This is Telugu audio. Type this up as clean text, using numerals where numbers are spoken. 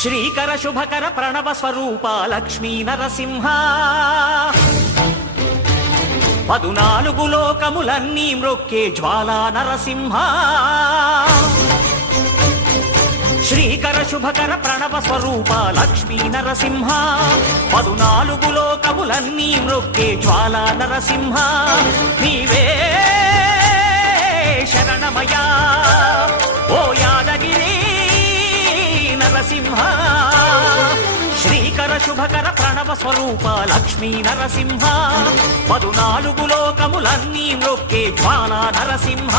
శ్రీకర శుభకర ప్రణవ స్వరూప లక్ష్మీ నరసింహ 14 లోకములన్నీ మ్రొక్కే జ్వాలా నరసింహ శ్రీకర శుభకర ప్రణవ స్వరూప లక్ష్మీ నరసింహ 14 లోకములన్నీ మ్రొక్కే జ్వాలా నరసింహ నీవే శరణమయా ఓ యాదగిరి నరసింహ శ్రీకర శుభకర ప్రణవ స్వరూప లక్ష్మీ నరసింహ 14 లోకములన్నీ మ్రొక్కే జ్వాలా నరసింహ